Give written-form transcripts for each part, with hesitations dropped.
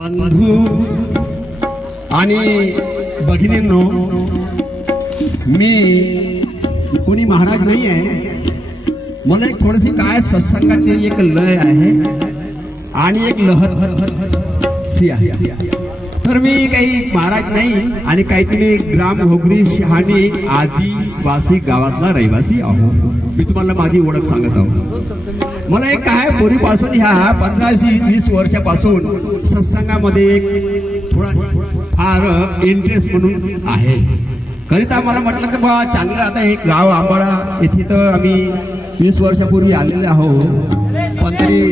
बंधू आणि भगिनींनो, मी कोणी महाराज नाही आहे. मला एक थोडीशी काय सत्संगाची एक लय आहे आणि एक लहर सी आहे. तर मी काही महाराज नाही आणि काहीतरी ग्राम घोगरी शहाणी आदिवासी गावातला रहिवासी आहो. मी तुम्हाला माझी ओळख सांगत आहो. मला एक काय पूर्वीपासून ह्या 15-20 वर्षापासून सत्संगामध्ये एक थोडा फार इंटरेस्ट म्हणून आहे. करिता मला म्हटलं की बा चांगलं आता हे गाव आंबाळा येथे तर आम्ही 20 वर्षापूर्वी आलेले आहोत, पण तरी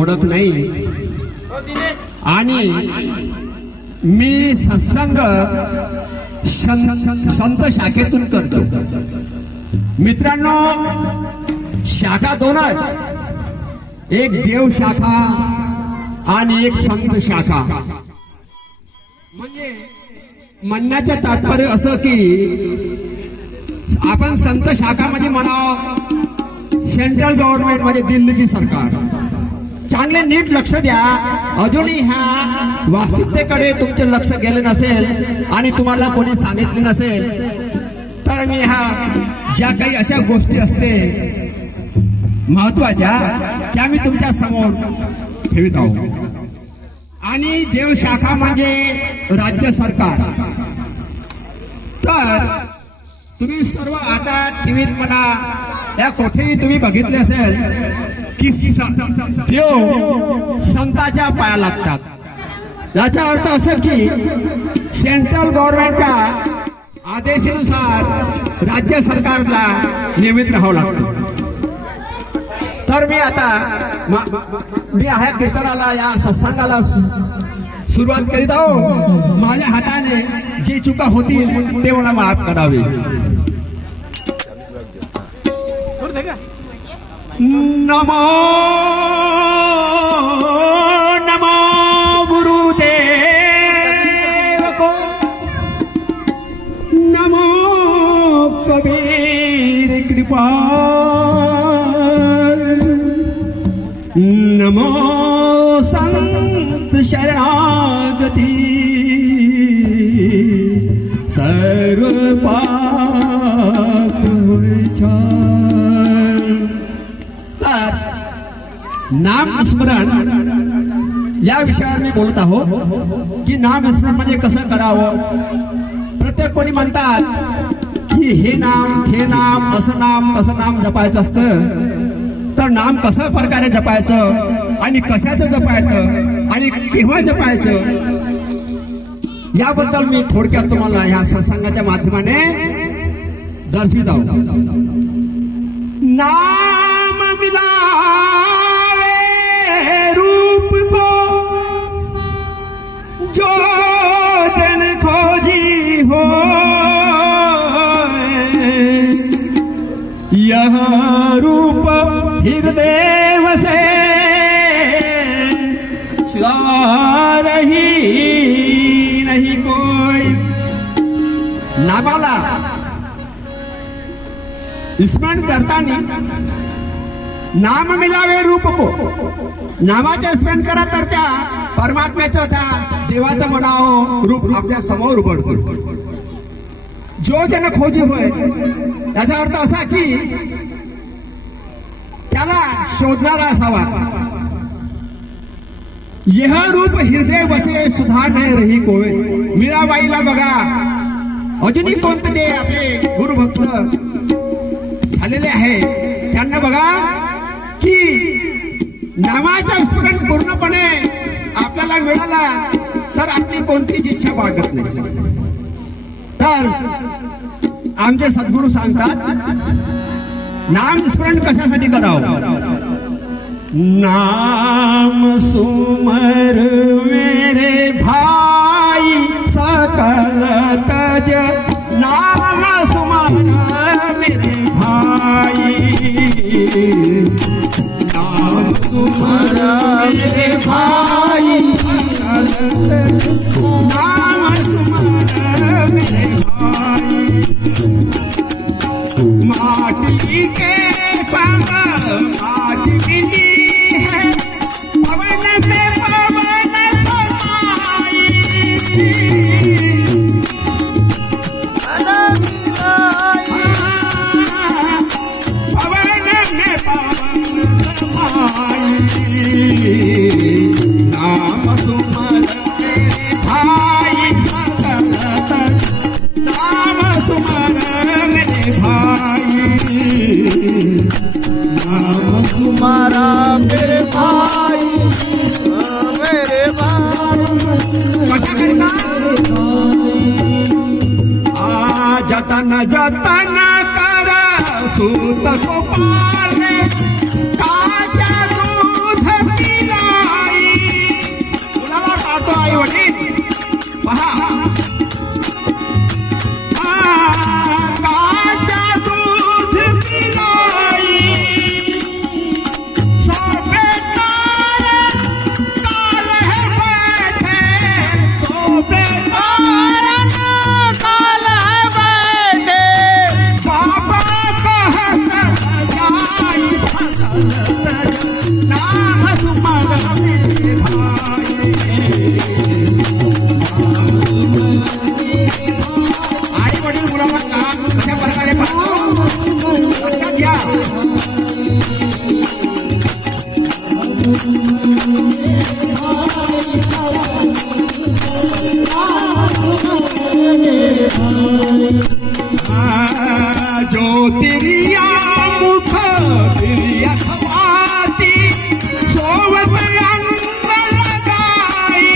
ओळख नाही. आणि मी सत्संग संत शाखेतून करतो. मित्रांनो, शाखा दोनच, एक देव शाखा आणि एक संत शाखा. म्हणजे म्हणण्याचं तात्पर्य असं की आपण संत शाखा म्हणजे म्हणावं सेंट्रल गव्हर्नमेंट म्हणजे दिल्लीची सरकार. चांगले नीट लक्ष द्या. अजूनही ह्या वास्तविकतेकडे तुमचे लक्ष गेले नसेल आणि तुम्हाला कोणी सांगितले नसेल तर मी ह्या ज्या काही अशा गोष्टी असते महत्वाच्या त्या मी तुमच्या समोर ठेवित आहो. आणि देव शाखा म्हणजे राज्य सरकार. तर तुम्ही सर्व आता टीव्हीत म्हणा या कोठेही तुम्ही बघितले असेल की देव संतांच्या पाया लागतात. याचा अर्थ असं की सेंट्रल गव्हर्नमेंटच्या आदेशानुसार राज्य सरकारला नियमित राहावं लागतं. तर मी आता मी ह्या कीर्तनाला या सत्संगाला सुरुवात करीत आहो. माझ्या हाताने जी चुका होतील ते मला माफ करावे. नमो नमो गुरुदेव को, नमो कबीर कृपा, नमो संत शरणागती, सर्व पाप तर नाम स्मरण या विषयावर मी बोलत आहो की नाम स्मरण म्हणजे कसं करावं. प्रत्येक कोणी म्हणतात की हे नाम ते नाम असं नाम तसं नाम जपायचं असतं. तर नाम कसं प्रकारे जपायचं आणि कशाचं जपायचं आणि केव्हा जपायचं याबद्दल मी थोडक्यात तुम्हाला ह्या सत्संगाच्या माध्यमाने दर्शवित आहो. नाम मिलावे रूप को जो जन खोजी हो, यह रूप हृदय से रही नहीं कोई. नामाला स्मरण करताना नाम मिलावे रूप को, नामाचं स्मरण करा तर त्या परमात्म्याचं त्या देवाचं म्हणावं रूप आपल्या समोर उघडतो. जो जन खोजी होय याचा अर्थ असा की त्याला शोधणारा असावा. यह रूप हृदय बसे सुधा नाही रही कोय. मीराबाईला बघा, अजूनही कोणते ते आपले गुरुभक्त झालेले आहे त्यांना बघा की नामाचं स्मरण पूर्णपणे आपल्याला मिळाला तर आपली कोणतीच इच्छा बाळगत नाही. तर आमचे सद्गुरू सांगतात नाम स्मरण कशासाठी करावं. नाम सुमर मेरे भाई सकल तज, नाम सुमर मेरे भाई, नाम सुमर मेरे भाई सकल तज, नाम सुमर मेरे भाई. माटी के संग माटी मिली है, पवन में पवन समा मेरे भाई सतत नाम सुमर मेरे भाई नाम तुम्हारा मेरे भाई, मेरे भाई। कसा करता जतन जतन कर सूत को पाले ताजा दूध पिलाई मुलाला राहतो आई वडील पहा ताजा दूध पिलाई सो बेटा काल है बैठे सो बेटा बाबा कहत जाई भगत नाम सुमर मेरे भाई आई वडील मुलाला काम कशा प्रकारे पाहतो लक्षात घ्या ज्योतिरिया मुख प्रिय खवाती सोवत अंग लगाई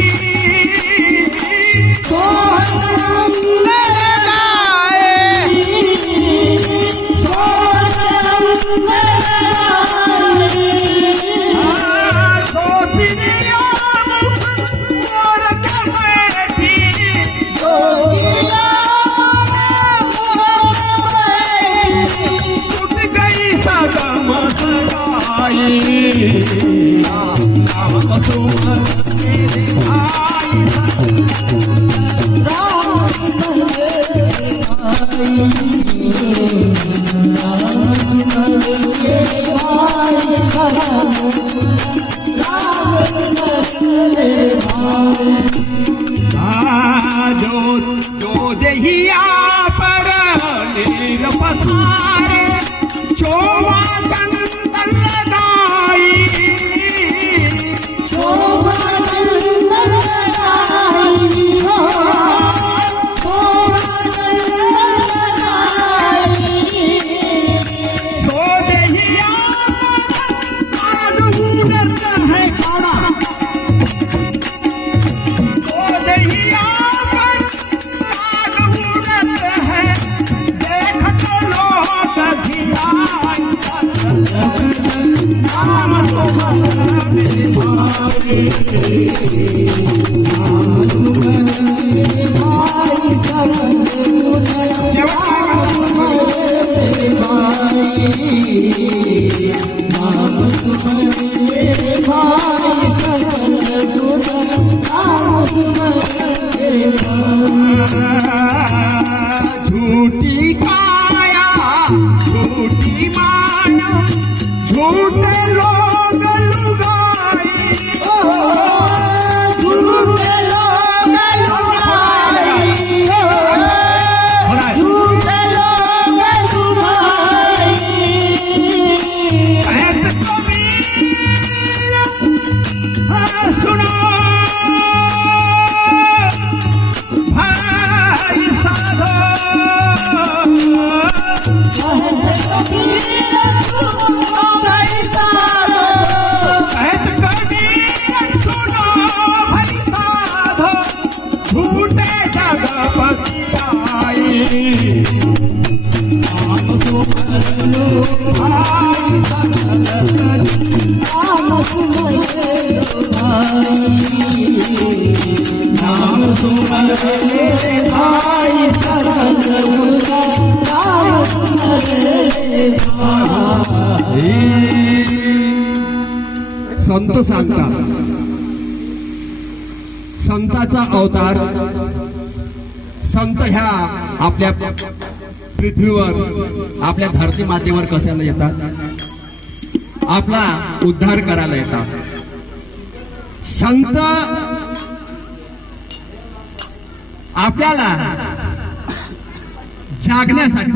ज्योतिरिया मुख मोर कमेटी उठ गई सगम सगाई नाम सुमर मेरे भाई जो देहिया पर नीर पथारे चोवा चंदन लगाई सो देहिया कान उड़त है काड़ा सो देहिया कान उड़त है देख तो लोग घिराई नाम सुमर मेरे भाई झूठी काया झूठी माया झूठे लोग लुगाई झूठे लोग लुगाई झूठे लोग लुगाई कहत कबीर सुनो भाई साधो कहत कबीर सुनो भाई साधो झूठे जगपति आई नाम सुमर भाई सतत नाम सुमर मेरे भाई संत सांगतात संताचा अवतार संत ह्या आपल्या पृथ्वीवर आपल्या धरती मातेवर कशाला येतात आपला उद्धार करायला येतात संत आपल्याला जागण्यासाठी